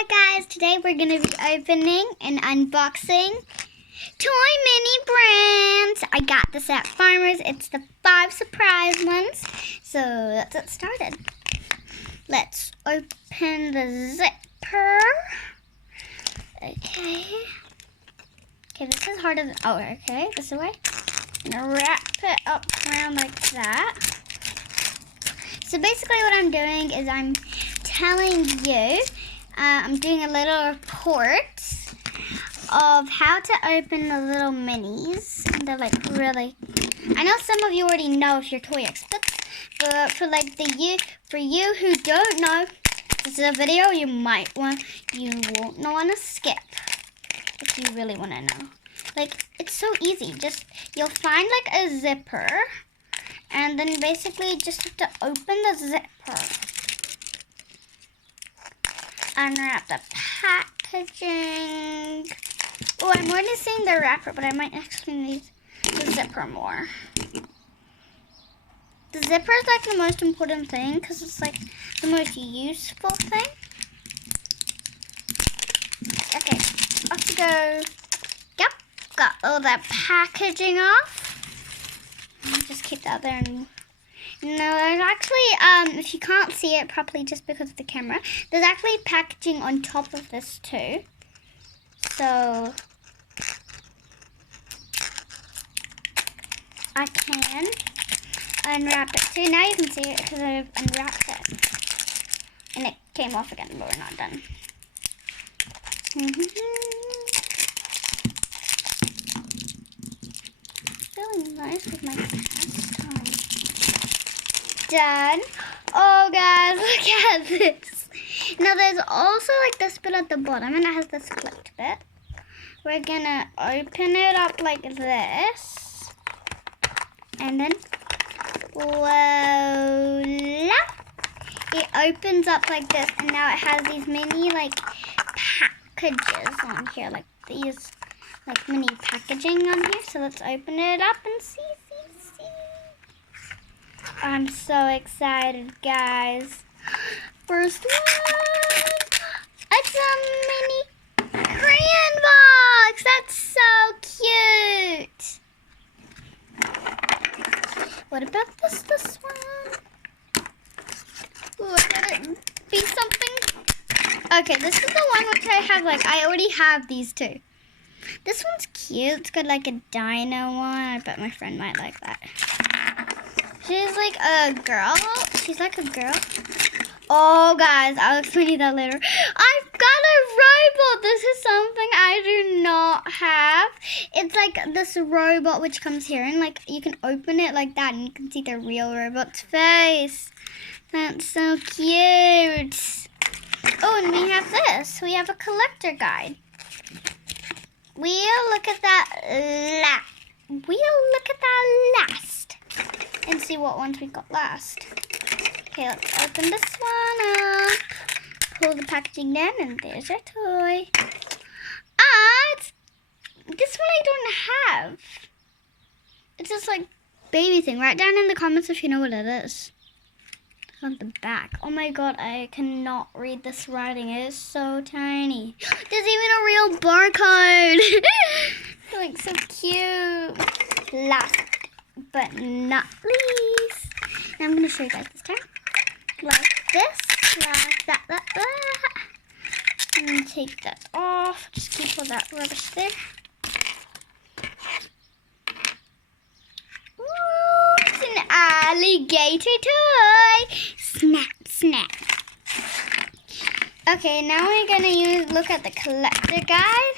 Hi guys, today we're going to be opening and unboxing Toy Mini Brands. I got this at Farmers. It's the 5 surprise ones. So let's get started. Let's open the zipper. Okay, this is harder than, okay, this way. I'm going to wrap it up around like that. So basically what I'm doing is I'm telling you, I'm doing a little report of how to open the little minis. They're like really, I know some of you already know if you're toy experts, but for like for you who don't know, this is a video you won't want to skip if you really want to know. Like, it's so easy. Just, you'll find like a zipper, and then basically just have to open the zipper. Unwrap the packaging. Oh, I'm already seeing the wrapper, but I might actually need the zipper more. The zipper is like the most important thing because it's like the most useful thing. Okay, off you go. Yep, got all that packaging off. Just keep that there. No, there's actually, if you can't see it properly just because of the camera, there's actually packaging on top of this too. So, I can unwrap it. So now you can see it because I've unwrapped it. And it came off again, but we're not done. Feeling nice with my past time. Done. Oh guys, look at this. Now there's also like this bit at the bottom and it has this clipped bit. We're gonna open it up like this. And then voila. It opens up like this and now it has these mini like packages on here. Like these like mini packaging on here. So let's open it up and see. I'm so excited, guys. First one. It's a mini crayon box. That's so cute. What about this one? Would it be something? Okay, this is the one which I have, like, I already have these two. This one's cute. It's got like a dino one. I bet my friend might like that. She's like a girl. She's like a girl. Oh, guys, I'll explain you that later. I've got a robot. This is something I do not have. It's like this robot which comes here, and like you can open it like that, and you can see the real robot's face. That's so cute. Oh, and we have this. We have a collector guide. We'll look at that last. And see what ones we got last. Okay, let's open this one up. Pull the packaging down, and there's our toy. This one I don't have. It's just like baby thing. Write down in the comments if you know what it is. It's on the back. Oh my god, I cannot read this writing. It is so tiny. There's even a real barcode. It's like so cute. Last but not least, now I'm going to show you guys this time. Like this, like that. And take that off. Just keep all that rubbish there. Ooh, it's an alligator toy. Snap. Okay, now we're going to look at the collector guide.